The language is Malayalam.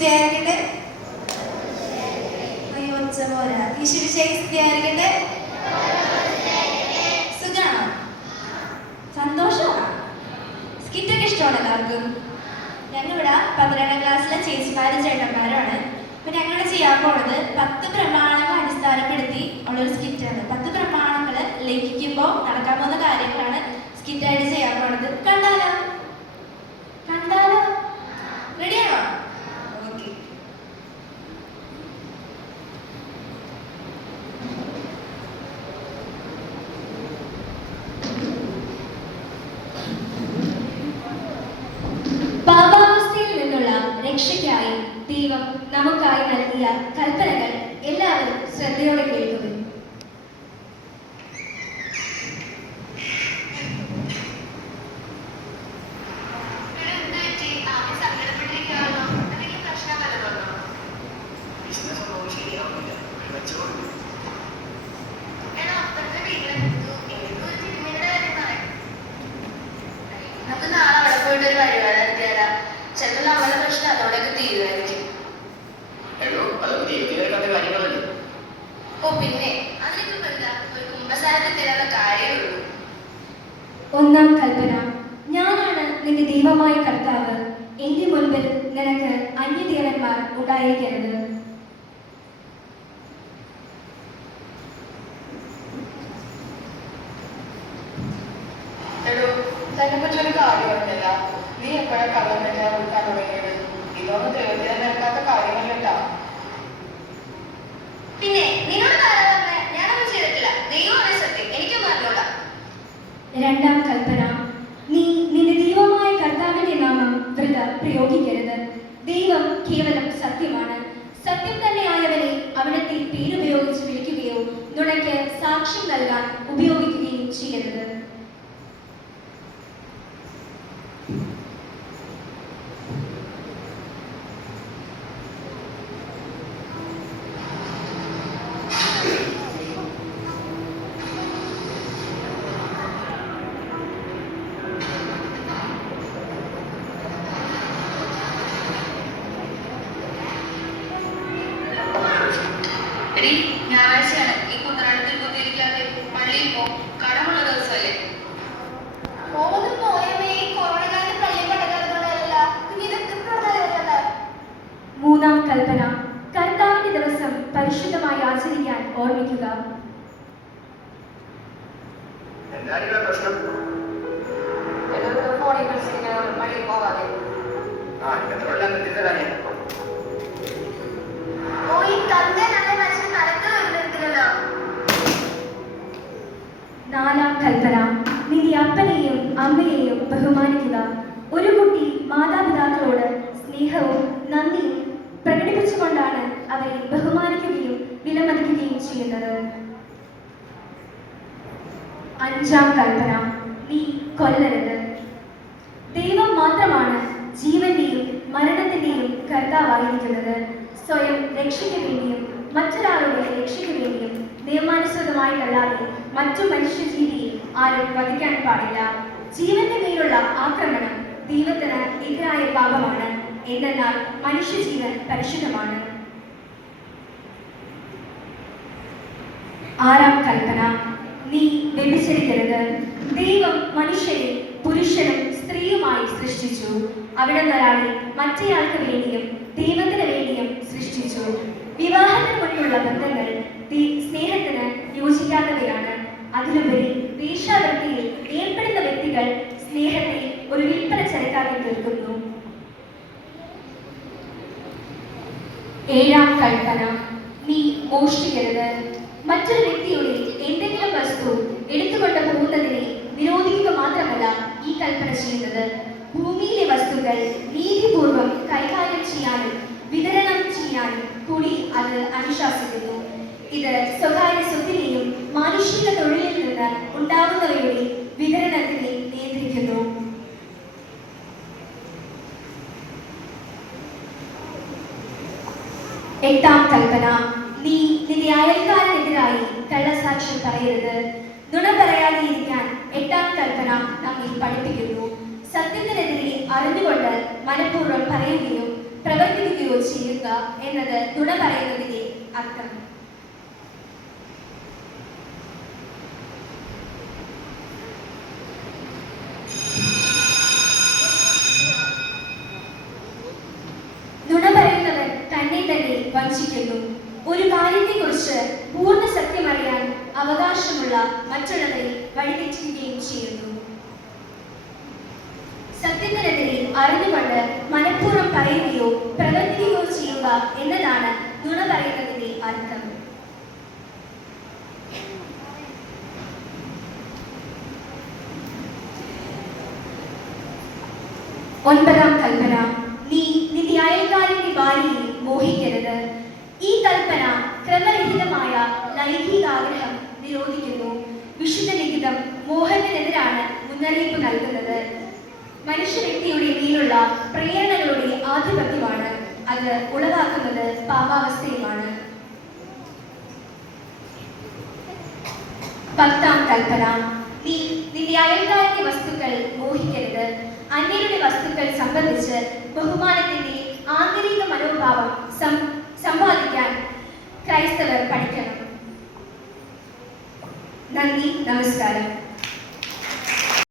സ്തുതിയായിരിക്കട്ടെ സ്തുതിയായിരിക്കട്ടെ സുഖാണോ? സന്തോഷമാണോ? സ്കിറ്റൊക്കെ ഇഷ്ടമാണ് എല്ലാവർക്കും. ഞങ്ങളിവിടെ പന്ത്രണ്ടാം ക്ലാസ്സിലെ ചേച്ചിമാരും ചേട്ടന്മാരുമാണ്. അപ്പൊ ഞങ്ങൾ ചെയ്യാൻ പോണത് പത്ത് പ്രമാണങ്ങൾ അടിസ്ഥാനപ്പെടുത്തി ഉള്ളൊരു സ്കിറ്റാണ്. പത്ത് പ്രമാണങ്ങൾ ലംഘിക്കുമ്പോൾ നടക്കാൻ പോകുന്ന കാര്യങ്ങളാണ് സ്കിറ്റായിട്ട് കൽപ്പനകൾ എല്ലാവരും ശ്രദ്ധയോടെ ഒന്നാം കൽപ്പന. ഞാനാണ് നിന്റെ ദൈവമായ കർത്താവ്. എന്റെ മുൻപിൽ നിനക്ക് അന്യദേവന്മാർ ഉണ്ടായിരിക്കരുത്. എടോ തന്നെ പറ്റൊരു കാര്യമുണ്ടല്ല നീ കള്ളം കള്ളമെന്നെ കൊടുക്കാൻ തുടങ്ങിയത്? ഇതൊന്നും ദൈവത്തിന് നിരക്കാത്ത രണ്ടാം കൽപ്പന. നീ നിന്റെ ദൈവമായ കർത്താവിന്റെ നാമം വൃത പ്രയോഗിക്കരുത്. ദൈവം കേവലം സത്യമാണ്. സത്യം തന്നെയായവനെ അവിടത്തെ പേരുപയോഗിച്ച് വിളിക്കുകയോ നുണയ്ക്ക് സാക്ഷ്യം നൽകാൻ ഉപയോഗിക്കുകയും ചെയ്യരുത്. മനുഷ്യൻ ആചരിക്കാൻ ഓർമ്മിക്കുക. നാലാം കൽപ്പന. നിന്റെ അപ്പനെയും അമ്മയെയും ബഹുമാനിക്കുക. ഒരു കുട്ടി മാതാപിതാക്കളോട് സ്നേഹവും നന്ദിയും പ്രകടിപ്പിച്ചുകൊണ്ടാണ് അവരെ ബഹുമാനിക്കുകയും ചെയ്യുന്നത് അഞ്ചാം കൽപ്പന. നീ കൊല്ലരുത്. ദൈവം മാത്രമാണ് ജീവന്റെയും മരണത്തിന്റെയും കർത്താവായിരിക്കുന്നത് സ്വയം രക്ഷയ്ക്ക് വേണ്ടിയും മറ്റൊരാളുടെ രക്ഷയ്ക്ക് വേണ്ടിയും നിയമാനുസൃതമായിട്ടല്ലാതെ മറ്റു മനുഷ്യജീവിയെ ആരും വധിക്കാൻ പാടില്ല. ജീവന്റെ മേലുള്ള ആക്രമണം ദൈവത്തിന് എതിരായ പാപമാണ്. എന്തെന്നാൽ മനുഷ്യജീവൻ പരിശുദ്ധമാണ്. ആറാം കൽപ്പന? നീ വ്യഭിചരിക്കരുത്. ദൈവം മനുഷ്യരെ പുരുഷനും സ്ത്രീയുമായി സൃഷ്ടിച്ചു. അവിടെ ഒരാളെ മറ്റേയാൾക്ക് വേണ്ടിയും ദൈവത്തിന് വേണ്ടിയും സൃഷ്ടിച്ചു. വിവാഹത്തിന് മുന്നിലുള്ള ബന്ധങ്ങൾ സ്നേഹത്തിന് യോജിക്കാത്തവയാണ്. അതിലുപരി വേഷാവൃത്തിയിൽ ഏർപ്പെടുന്ന വ്യക്തികൾ സ്നേഹത്തെ ഒരു വിൽപ്പന ചരക്കാക്കി തീർക്കുന്നു. ഏഴാം കൽപ്പന. നീ മോഷ്ടിക്കരുത്. മറ്റൊരു വ്യക്തിയുടെ എന്തെങ്കിലും വസ്തു എടുത്തുകൊണ്ട് പോകുന്നതിനെ വിരോധിക്കുക മാത്രമല്ല ഈ കൽപ്പന ചെയ്യുന്നത്. ഭൂമിയിലെ വസ്തുക്കൾ നീതിപൂർവം കൈകാര്യം ചെയ്യാനും വിതരണം ചെയ്യാനും കൂടി അത് അനുശാസിക്കുന്നു. ഇത് സ്വകാര്യ സ്വത്തിനെയും മാനുഷിക തൊഴിലിൽ നിന്ന് ഉണ്ടാകുന്നവയുടെ വിതരണത്തിനെ നിയന്ത്രിക്കുന്നു. എട്ടാം കൽപ്പന. നീ നിന്റെ അയൽക്കാരനെതിരായി കള്ളസാക്ഷ്യം പറയരുത് നുണ പറയാതെ ഇരിക്കാൻ എട്ടാം കൽപ്പന നമ്മിൽ പഠിപ്പിക്കുന്നു. സത്യത്തിനെതിരെ അറിഞ്ഞുകൊണ്ട് മനഃപൂർവം പറയുകയോ പ്രവർത്തിക്കുകയോ ചെയ്യുക എന്നത് നുണ പറയുന്നതിന്റെ അർത്ഥം. നുണ പറയുന്നവൻ തന്നെ തന്നെ വഞ്ചിക്കുന്നു. ഒരു കാര്യത്തെക്കുറിച്ച് പൂർണ സത്യമറിയാൻ അവകാശമുള്ള മറ്റുള്ളവരെ വഴിതെറ്റിക്കുകയും ചെയ്യുന്നു. സത്യത്തിനെതിരെ അറിഞ്ഞുകൊണ്ട് മനഃപൂർവം പറയുകയോ പ്രവർത്തിക്കുകയോ ചെയ്യുക എന്നതാണ് നുണ പറയുന്നതിന്റെ അർത്ഥം. ഒൻപതാം കൽപ്പന. നീ നിന്റെ അയൽക്കാരന്റെ ഭാര്യയെ മോഹിക്കരുത്. ഈ കൽപ്പന ലൈംഗികാഗ്രഹം നിരോധിക്കുന്നു. വിശുദ്ധ ലിഖിതം മോഹത്തിനെതിരാണ് മുന്നറിയിപ്പ് നൽകുന്നത്. മനുഷ്യ വ്യക്തിയുടെ മേലുള്ള പ്രേരണകളുടെ ആധിപത്യമാണ് അത് ഉളവാക്കുന്നത് പാപാവസ്ഥയുമാണ്. പത്താം കൽപ്പന. നീ നിന്റെ അയൽക്കാരന്റെ വസ്തുക്കൾ മോഹിക്കരുത്. അന്യരുടെ വസ്തുക്കൾ സംബന്ധിച്ച് ബഹുമാനത്തിന്റെ ആന്തരിക മനോഭാവം സം- സമ്പാദിക്കാൻ ക്രൈസ്തവർ പഠിക്കണം. నన్ను నమస్కారం